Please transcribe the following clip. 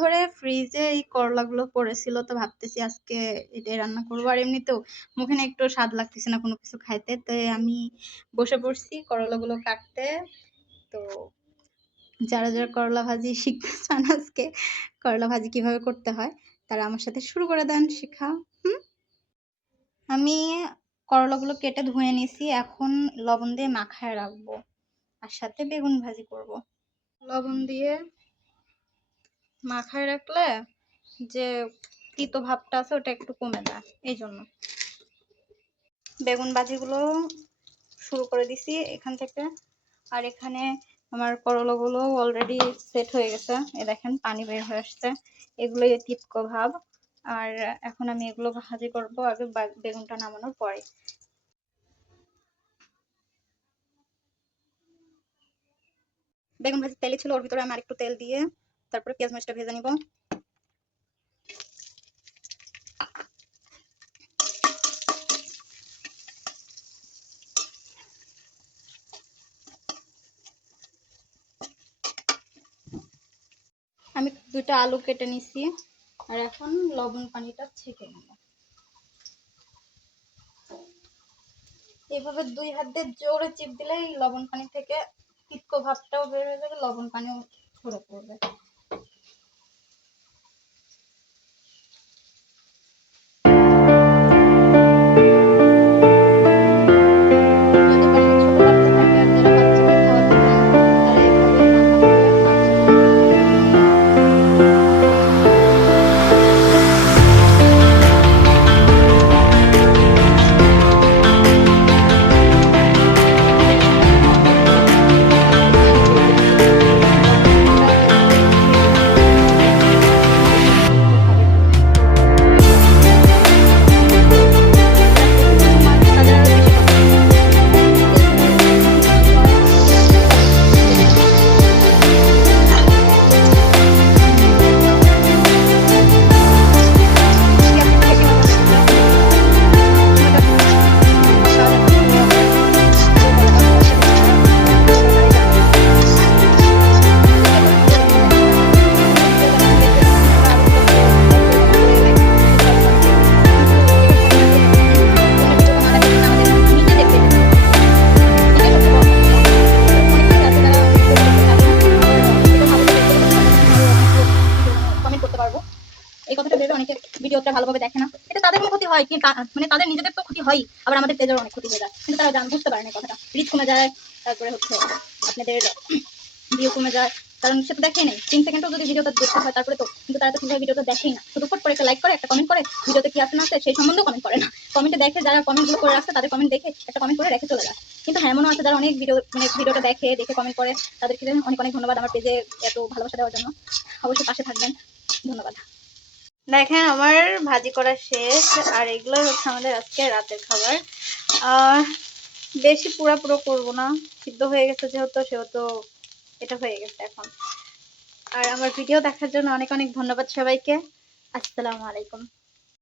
ধরে ফ্রিজে এই করলাগুলো পড়েছিল, তো ভাবতেছি আজকে এটাই রান্না করবো। আর এমনিতেও মুখে না একটু স্বাদ লাগতেছে না কোনো কিছু খাইতে, তাই আমি বসে পড়ছি করলাগুলো কাটতে। তো যারা যারা করলা ভাজি শিখতে চান আজকে করলা ভাজি কিভাবে করতে হয়, তারা আমার সাথে শুরু করে দেন শেখা। আমি করলাগুলো কেটে ধুয়ে নিছি, এখন লবণ দিয়ে মাখায় রাখবো, আর সাথে বেগুন ভাজি করব। লবণ দিয়ে মাখায় রাখলে যে তিতো ভাবটা আছে ওটা একটু কমে যায়, এই জন্য। বেগুন ভাজিগুলো শুরু করে দিছি এখান থেকে। আর এখানে আমার করলাগুলো অলরেডি সেট হয়ে গেছে, এ দেখেন পানি বের হয়ে আসছে, এগুলোই তিতকো ভাব। আর এখন আমি এগুলো ভাজি করব আগে বেগুনটা নামানোর পরে। বেগুন ভাজি তেলই ছিল, ওর ভিতরে আমি আরেকটু তেল দিয়ে তারপরে পেঁয়াজ মরিচটা ভেজে নিব। আমি দুইটা আলু কেটে নিছি, আর এখন লবণ পানিটা ছেঁকে নেব। এইভাবে দুই হাত দিয়ে জোরে চিপ দিলেই লবণ পানি থেকে তিতকো ভাবটাও বের হয়ে যাবে, লবণ পানিও ঝরে পড়বে। এই কথাটা ভেবে অনেকে ভিডিওটা ভালোভাবে দেখে না, এটা তাদের কোনো ক্ষতি হয় কি, মানে তাদের নিজেদের তো ক্ষতি হয়, আবার আমাদের তেজেরও অনেক ক্ষতি হয়ে যায়, কিন্তু তারা বুঝতে পারে না কথাটা। রিচ কমে যায়, তারপরে হচ্ছে আপনাদের ভিউ কমে যায়, কারণ সে তো দেখেই নেই 3 সেকেন্ডও যদি ভিডিওটা দেখতে হয়, তারপরে তো কিন্তু তারা তো ঠিকভাবে ভিডিওটা দেখেই না, শুধু ফট করে একটা লাইক করে, একটা কমেন্ট করে, ভিডিওতে কি আছে না আছে সেই সম্বন্ধেও কমেন্ট করে না। কমেন্টে দেখে যারা কমেন্টগুলো করে রাখছে তাদের কমেন্ট দেখে একটা কমেন্ট করে রেখে চলে যায়। কিন্তু হ্যাঁ, এমনও আছে যারা অনেক ভিডিওটা দেখে কমেন্ট করে, তাদেরকে অনেক অনেক ধন্যবাদ আমার পেজে এত ভালোবাসা দেওয়ার জন্য। অবশ্যই পাশে থাকবেন, ধন্যবাদ। দেখেন আমার ভাজি করা শেষ, আর এগুলোই হচ্ছে আমাদের আজকে রাতের খাবার। বেশি পুরো করবো না, সিদ্ধ হয়ে গেছে সেহেতু এটা হয়ে গেছে এখন। আর আমার ভিডিও দেখার জন্য অনেক অনেক ধন্যবাদ সবাইকে। আসসালামু আলাইকুম।